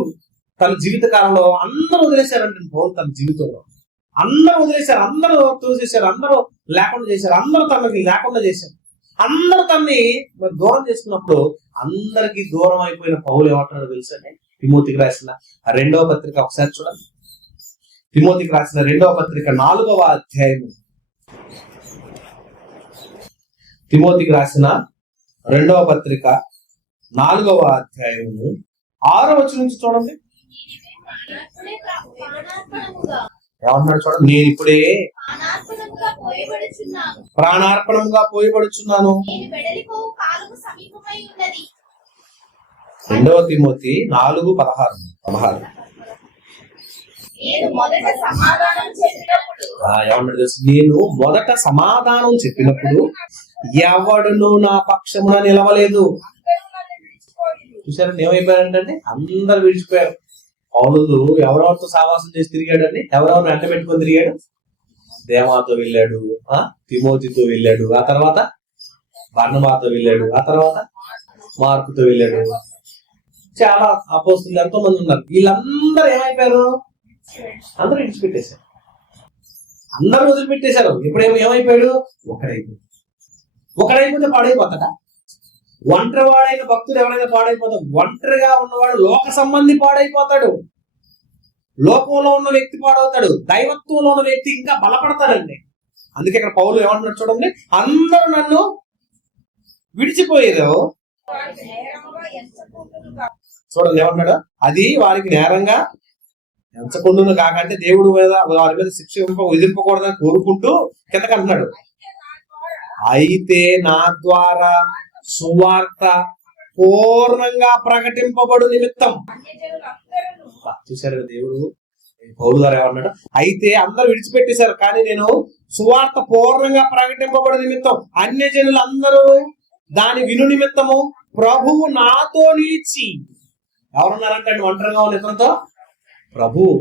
తన జీవిత కాలంలో అందరూ వదిలేశారంటే, పౌలు తన జీవితంలో అందరూ వదిలేశారు, అందరూ తోసేశారు, అందరూ లేకుండా చేశారు, అందరూ తనకి లేకుండా చేశారు, అందరూ తనని దూరం చేసుకున్నప్పుడు అందరికీ దూరం అయిపోయిన పౌలు ఏమంటున్నాడో తెలుసండి? తిమోతికి రాసిన 2వ పత్రిక ఒకసారి చూడండి. తిమోతికి రాసిన 2వ పత్రిక 4వ అధ్యాయము. తిమోతికి రాసిన 2వ పత్రిక 4వ అధ్యాయము 6వ వచనం నుంచి చూడండి. ఏమన్నాడు చూడండి? నేను ఇప్పుడే ప్రాణార్పణముగా పోయబడుచున్నాను. 2వ తిమోతి 4:16. ఏమన్నాడు తెలుసు? నేను మొదట సమాధానం చెప్పినప్పుడు ఎవడును నా పక్షమున నిలవలేదు. చూసారా ఏమైపోయారంటే అందరు విడిచిపోయారు. పౌలు ఎవరెవరితో సావాసం చేసి తిరిగాడని, ఎవరెవరు వెంట పెట్టుకొని తిరిగాడు? దేమాతో వెళ్ళాడు, తిమోతితో వెళ్ళాడు, ఆ తర్వాత బర్నబాతో వెళ్ళాడు, ఆ తర్వాత మార్కుతో వెళ్ళాడు. చాలా అపోస్తులు ఎంతో మంది ఉన్నారు. వీళ్ళందరూ ఏమైపోయారు? అందరూ విడిచిపెట్టేశారు, అందరూ వదిలిపెట్టేశారు. ఎప్పుడేమో ఏమైపోయాడు? ఒకడైపోతే పాడైపోతాడా? ఒంటరి వాడైన భక్తుడు ఎవరైనా పాడైపోతాడు. ఒంటరిగా ఉన్నవాడు లోక సంబంధి పాడైపోతాడు, లోకంలో ఉన్న వ్యక్తి పాడవుతాడు, దైవత్వంలో ఉన్న వ్యక్తి ఇంకా బలపడతాడండి. అందుకే ఇక్కడ పౌలు ఏమంటున్నాడు చూడండి, అందరూ నన్ను విడిచిపోయారు. చూడండి ఏమంటున్నాడు, అది వారికి నేరంగా ఎంచకుండును కాకంటే దేవుడు మీద వారి మీద శిక్ష విధింపకూడదని కోరుకుంటూ కిందకి అంటున్నాడు, అయితే నా ద్వారా సువార్త పూర్ణంగా ప్రకటింపబడు నిమిత్తం. చూశారు దేవుడు పౌలు గారు ఏమన్నాడు, అయితే అందరూ విడిచిపెట్టేశారు కానీ నేను సువార్త పూర్ణంగా ప్రకటింపబడు నిమిత్తం అన్యజనులు అందరూ దాని విను నిమిత్తము ప్రభువు నాతో నిలిచి. ఎవరున్నారంటే ఒంటరిగా ఉన్న ఇతనితో ప్రభువు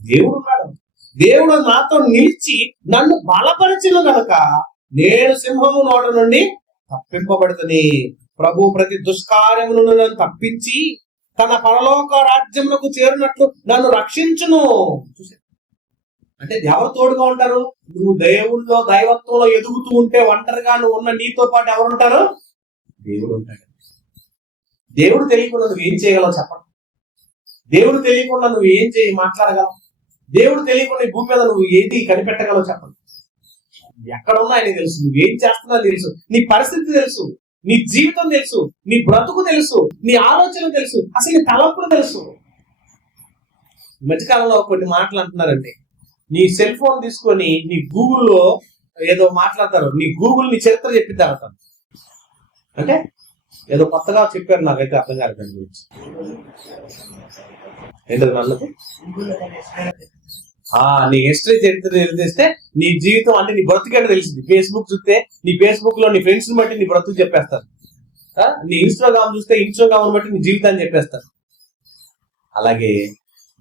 దేవుడు ఉన్నాడు. దేవుడు నాతో నిలిచి నన్ను బలపరిచిన గనుక నేను సింహము నోట నుండి తప్పింపబడుతుంది. ప్రభు ప్రతి దుష్కార్యమును నన్ను తప్పించి తన పరలోక రాజ్యమునకు చేరినట్లు నన్ను రక్షించును. అంటే ఎవరు తోడుగా ఉంటారు? నువ్వు దేవుళ్ళో దైవత్వంలో ఎదుగుతూ ఉంటే ఒంటరిగా నువ్వు ఉన్న నీతో పాటు ఎవరు ఉంటారు? దేవుడు ఉంటాడు. దేవుడు తెలియకుండా నువ్వు ఏం చేయగలవు చెప్పండి? దేవుడు తెలియకుండా నువ్వు ఏం మాట్లాడగలవు? దేవుడు తెలియకుండా ఈ భూమి మీద నువ్వు ఏది కనిపెట్టగలవు చెప్పండి? ఎక్కడున్నా ఆయన తెలుసు, నువ్వేం చేస్తున్నా తెలుసు, నీ పరిస్థితి తెలుసు, నీ జీవితం తెలుసు, నీ బ్రతుకు తెలుసు, నీ ఆలోచన తెలుసు, అసలు నీ తలంపులు తెలుసు. ఈ మధ్యకాలంలో కొన్ని మాటలు అంటున్నారండి, నీ సెల్ ఫోన్ తీసుకొని నీ గూగుల్లో ఏదో మాట్లాడతారు, నీ గూగుల్ నీ చరిత్ర చెప్పిద్దారంట. అంటే ఏదో కొత్తగా చెప్పారు, నాకైతే అర్థం కాదు దాని గురించి. ఏంటది నన్నది? నీ హిస్టరీ చరిత్ర తెలిస్తే నీ జీవితం అంటే నీ బ్రతుకంటే తెలిసింది. ఫేస్బుక్ చూస్తే నీ ఫేస్బుక్ లో నీ ఫ్రెండ్స్ ని బట్టి నీ బ్రతుకు చెప్పేస్తారు. నీ ఇన్స్టాగ్రామ్ చూస్తే ఇన్స్టాగ్రామ్ బట్టి నీ జీవితాన్ని చెప్పేస్తారు. అలాగే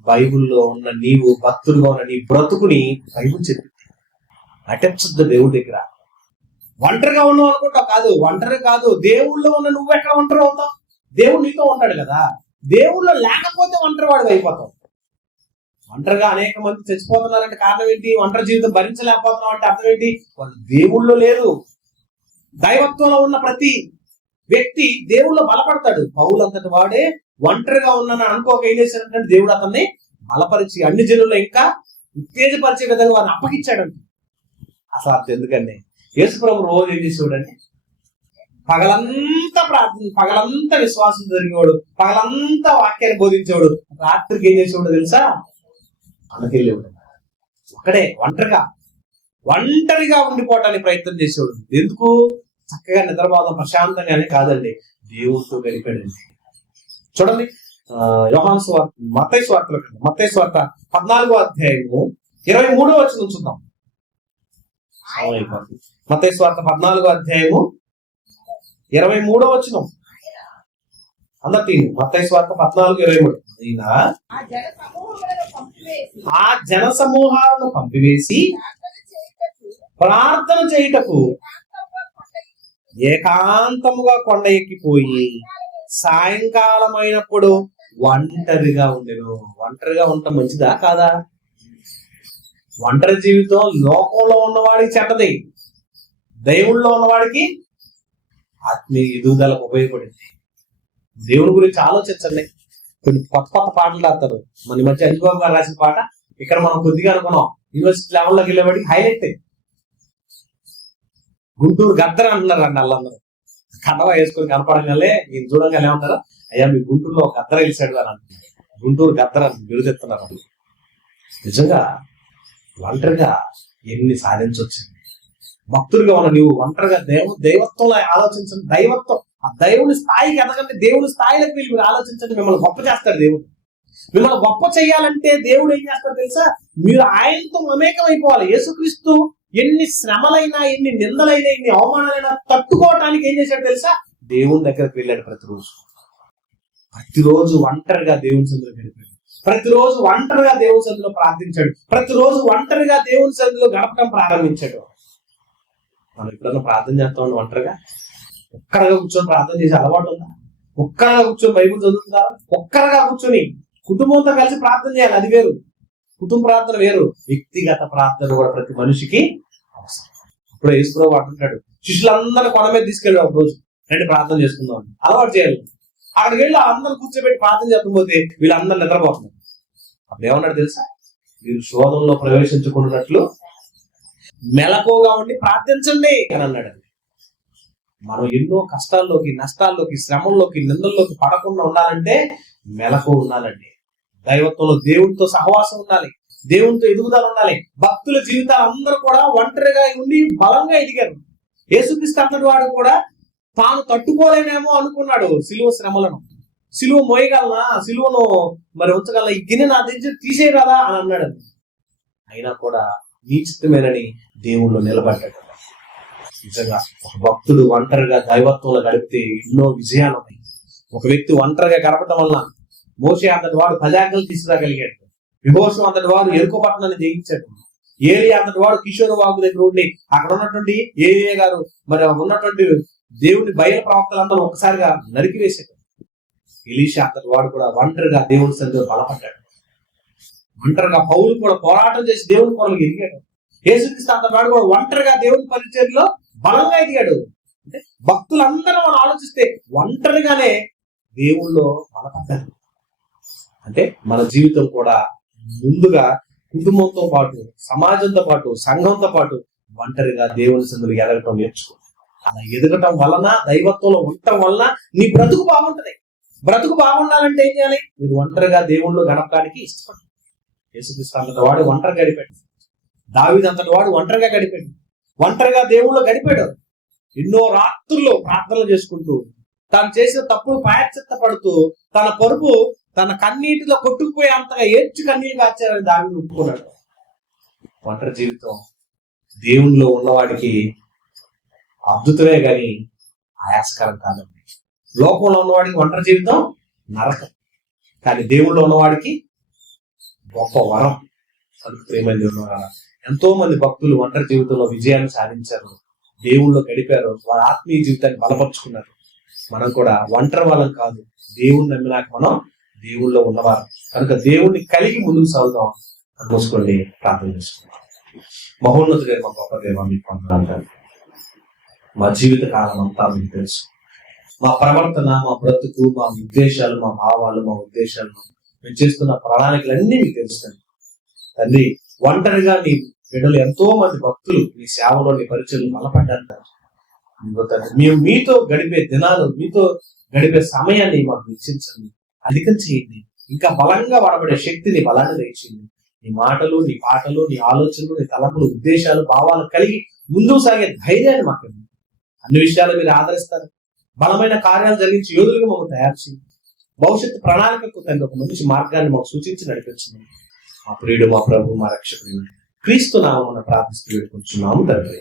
బైబుల్లో ఉన్న నీవు భక్తులుగా ఉన్న నీ బ్రతుకుని బైబుల్ చెప్పి అటెచ్చొద్దు దేవుడి దగ్గర. ఒంటరిగా ఉన్నావు అనుకుంటావు, కాదు, ఒంటరి కాదు. దేవుళ్ళో ఉన్న నువ్వు ఎక్కడ ఒంటరి అవుతావు? దేవుడు నీతో ఉంటాడు కదా. దేవుళ్ళో లేకపోతే ఒంటరి వాడు అయిపోతావు. ఒంటరిగా అనేక మంది చచ్చిపోతున్నారంటే కారణం ఏంటి? ఒంటరి జీవితం భరించలేకపోతున్నాం అంటే అర్థం ఏంటి? వాళ్ళు దేవుళ్ళో లేరు. దైవత్వంలో ఉన్న ప్రతి వ్యక్తి దేవుళ్ళో బలపడతాడు. పౌలు అంతటి వాడే ఒంటరిగా ఉన్నాను అనుకోక ఏం చేశాడంటే దేవుడు అతన్ని బలపరిచి అన్ని జనుల్లో ఇంకా ఉత్తేజపరిచే విధంగా వారిని అప్పగించాడండి. అసలు అర్థం ఎందుకండి? యేసుప్రభు రోజు ఏం చేసేవాడండి? పగలంతా ప్రార్థన, పగలంతా విశ్వాసం జరిగేవాడు, పగలంతా వాక్యాన్ని బోధించేవాడు. రాత్రికి ఏం చేసేవాడు తెలుసా? అన్నకెళ్ళేవాడు. ఒకడే ఒంటరిగా ఉండిపోవటానికి ప్రయత్నం చేసేవాడు. ఎందుకు? చక్కగా నిద్రపోదాం ప్రశాంతంగానే కాదండి, దేవుడితో గడిపాడండి. చూడండి యోహాను సువార్త, మత్తయి సువార్త 14వ అధ్యాయము 23వ వచనం చూద్దాం. మత్తయి సువార్త 14వ అధ్యాయము 23వ వచనం. అందరి మత్తయి సువార్త 14:23. ఆ జన సమూహాలను పంపివేసి ప్రార్థన చేయుటకు ఏకాంతముగా కొండ ఎక్కిపోయి సాయంకాలం అయినప్పుడు ఒంటరిగా ఉండెను. ఒంటరిగా ఉండటం మంచిదా కాదా? ఒంటరి జీవితం లోకంలో ఉన్నవాడికి చెడ్డది, దేవుళ్ళలో ఉన్నవాడికి ఆత్మీయ ఎదుగుదలకు ఉపయోగపడింది. దేవుని గురించి ఆలోచించండి. కొన్ని కొత్త పాటలు రాస్తారు. మన ఈ మధ్య అంజబాబు గారు రాసిన పాట ఇక్కడ మనం కొద్దిగా అనుకున్నాం, యూనివర్సిటీ లెవెల్లోకి వెళ్ళేవాడికి హైలైట్. గుంటూరు గద్దర అంటున్నారు అండి వాళ్ళందరూ. కండవా వేసుకొని కనపడగానే ఈయన చూడంగానే ఏమంటారు, అయ్యా మీ గుంటూరులో ఒక గద్దర వెళ్ళాడు అని అంటున్నారు. గుంటూరు గద్దర బిరుదెత్తున్నారు. నిజంగా ఒంటరిగా ఎన్ని సాధించొచ్చింది. భక్తులుగా ఉన్న నీవు ఒంటరిగా దైవత్వంలో ఆలోచించండి. దైవత్వం, ఆ దేవుని స్థాయికి ఎదగండి. దేవుని స్థాయిలోకి వెళ్ళి మీరు ఆలోచించండి. మిమ్మల్ని గొప్ప చేస్తాడు దేవుడు. మిమ్మల్ని గొప్ప చేయాలంటే దేవుడు ఏం చేస్తాడు తెలుసా? మీరు ఆయనతో మమేకం అయిపోవాలి. యేసుక్రీస్తు ఎన్ని శ్రమలైనా, ఎన్ని నిందలైనా, ఎన్ని అవమానాలైనా తట్టుకోవటానికి ఏం చేశాడు తెలుసా? దేవుని దగ్గరకు వెళ్ళాడు. ప్రతిరోజు ఒంటరిగా దేవుని సందులోకి వెళ్ళిపోయాడు. ప్రతిరోజు ఒంటరిగా దేవుని సన్నిధిలో ప్రార్థించాడు. ప్రతిరోజు ఒంటరిగా దేవుని సన్నిధిలో గడపడం ప్రారంభించాడు. మనం ఎప్పుడన్నా ప్రార్థన చేస్తాం ఒంటరిగా? ఒక్కరిగా కూర్చొని ప్రార్థన చేసే అలవాటు ఉందా? ఒక్కరిగా కూర్చొని బైబిల్ చదువుతుందా? ఒక్కరిగా కూర్చొని కుటుంబంతో కలిసి ప్రార్థన చేయాలి, అది వేరు. కుటుంబ ప్రార్థన వేరు, వ్యక్తిగత ప్రార్థన కూడా ప్రతి మనిషికి అవసరం. ఇప్పుడు యేసుప్రభువు అంటుంటాడు, శిష్యులందరూ కొన మీద తీసుకెళ్ళి ఒక రోజు రండి ప్రార్థన చేసుకుందాం, అలవాటు చేయాలి. అక్కడికి వెళ్ళి అందరూ కూర్చోబెట్టి ప్రార్థన చేస్తపోతే వీళ్ళందరూ నిద్రపోతున్నారు. అప్పుడు ఏమన్నాడు తెలుసా? మీరు శోధనలో ప్రవేశించుకున్నట్లు మెలకువగా ఉండి ప్రార్థించండి అని అన్నాడు. మనం ఎన్నో కష్టాల్లోకి, నష్టాల్లోకి, శ్రమంలోకి, నిందల్లోకి పడకుండా ఉండాలంటే మెలకు ఉండాలండి. దైవత్వంలో దేవునితో సహవాసం ఉండాలి, దేవునితో ఎదుగుదల ఉండాలి. భక్తుల జీవితాలు అందరూ కూడా ఒంటరిగా ఉండి బలంగా ఎదిగారు. యేసుక్రీస్తు అంతటి వాడు కూడా తాను తట్టుకోలేనేమో అనుకున్నాడు సిలువ శ్రమలను. సిలువ మోయగలనా, సిలువను మరి ఉంచగలనా, ఈ గిన్నె నా దగ్గర తీసేయగలరా అని అన్నాడు. అయినా కూడా నీచితమేనని దేవుళ్ళు నిలబడ్డాడు. నిజంగా ఒక భక్తుడు ఒంటరిగా దైవత్వంలో గడిపితే ఎన్నో విజయాలు ఉన్నాయి. ఒక వ్యక్తి ఒంటరిగా గడపడం వల్ల మోషే అంతటి వాడు 10 ఆజ్ఞలు తీసుకురాగలిగాడు. విభోషం అంతటి వాడు ఎరుకో పట్టణాన్ని జయించాడు. ఏలియా అంతటి వాడు కిషోర్ వాగు దగ్గర ఉండి అక్కడ ఉన్నటువంటి ఏలియా గారు మరి ఉన్నటువంటి దేవుని బయలు ప్రవక్తలందరూ ఒక్కసారిగా నరికివేశాడు. ఎలీషా అంతటి వాడు కూడా ఒంటరిగా దేవుని సన్నిధిలో బలపడ్డాడు. ఒంటరిగా పౌలు కూడా పోరాటం చేసి దేవుని కొరకు ఎదిగాడు. యేసుక్రీస్తు అంతటి వాడు కూడా ఒంటరిగా దేవుని పరిచర్యలో బలంగా ఎదిగాడు. అంటే భక్తులందరూ మనం ఆలోచిస్తే ఒంటరిగానే దేవుళ్ళో బలపడ్డారు. అంటే మన జీవితం కూడా ముందుగా కుటుంబంతో పాటు, సమాజంతో పాటు, సంఘంతో పాటు ఒంటరిగా దేవుని సన్నిధిలో ఎదగటం నేర్చుకో. అలా ఎదగటం వలన, దైవత్వంలో ఉండటం వలన నీ బ్రతుకు బాగుంటది. బ్రతుకు బాగుండాలంటే ఏం చేయాలి? మీరు ఒంటరిగా దేవుళ్ళు గడపడానికి ఇష్టపడండి. యేసుక్రీస్తు అంతటి వాడు ఒంటరి గడిపాడు. దావీదు అంతటి వాడు ఒంటరిగా గడిపాడు. ఒంటరిగా దేవుళ్ళు గడిపాడు. ఎన్నో రాత్రుల్లో ప్రార్థనలు చేసుకుంటూ, తాను చేసిన తప్పులు ప్రాయశ్చిత్త పడుతూ, తన పరుపు తన కన్నీటిలో కొట్టుకుపోయే అంతగా ఏడ్చి కన్నీళ్ళు కాచారని దావీదు ఒప్పుకున్నాడు. ఒంటరి జీవితం దేవునిలో ఉన్నవాడికి అద్భుతమే గాని ఆయాస్కరం కాదండి. లోకంలో ఉన్నవాడికి ఒంటరి జీవితం నరకం, కానీ దేవుళ్ళో ఉన్నవాడికి గొప్ప వరం. ప్రేమంది ఉన్నవారు ఎంతో మంది భక్తులు ఒంటరి జీవితంలో విజయాన్ని సాధించారు, దేవుళ్ళో గడిపారు, వారి ఆత్మీయ జీవితాన్ని బలపరుచుకున్నారు. మనం కూడా ఒంటరి వాళ్ళం కాదు, దేవుణ్ణి నమ్మినాక మనం దేవుళ్ళో ఉన్నవారు కనుక దేవుణ్ణి కలిగి ముందుకు సాగుదాం. మూసుకోండి, ప్రార్థన చేసుకుందాం. మహోన్నతుడే మా గొప్ప దేవ, మీకు వందనాలు. మా జీవిత కాలం అంతా మీకు తెలుసు. మా ప్రవర్తన, మా బ్రతుకు, మా ఉద్దేశాలు, మా భావాలు, మా ఉద్దేశాలు, మేము చేస్తున్న ప్రణాళికలన్నీ మీకు తెలుస్తాయి తండ్రి. ఒంటరిగా నీ బిడ్డలు ఎంతో మంది భక్తులు నీ సేవలో, నీ పరిచయలు బలపడ్డారు. మేము మీతో గడిపే దినాలు, మీతో గడిపే సమయాన్ని మాకు నిశ్చించండి, అధికం చేయండి. ఇంకా బలంగా వాడబడే శక్తిని, బలాన్ని దయచేయండి. నీ మాటలు, నీ పాటలు, నీ ఆలోచనలు, నీ తలపులు, ఉద్దేశాలు, భావాలు కలిగి ముందుకు సాగే ధైర్యాన్ని మాకు అన్ని విషయాలు మీరు ఆదరిస్తారు. బలమైన కార్యాలు జరిగించి యోధులుగా మమ్మల్ని తయారు చేయండి. భవిష్యత్తు ప్రణాళికకు తండ్రి ఒక మంచి మార్గాన్ని మాకు సూచించి నడిపించింది. మా ప్రియుడు, మా ప్రభు, మా రక్షకుడు క్రీస్తు నామమున ప్రార్థిస్తూ వేడుకుంటున్నాము తండ్రి.